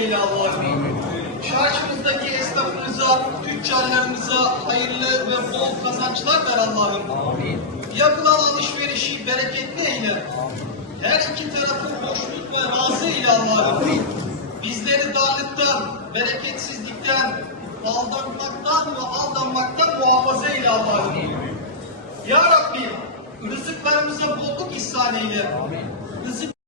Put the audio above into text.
eyle Allah'ım. Çarşımızdaki esnafımıza, tüccarlarımıza hayırlı ve bol kazançlar ver Allah'ım. Yapılan alışverişi bereketli eyle. Her iki tarafı hoşnut ve razı eyle Allah'ım. Bizleri darlıktan, bereketsizlikten, aldatmaktan ve aldanmaktan muhafaza eyle Allah'ım. Ya Rabbi, rızıklarımıza bolluk ihsan eyle. Rızık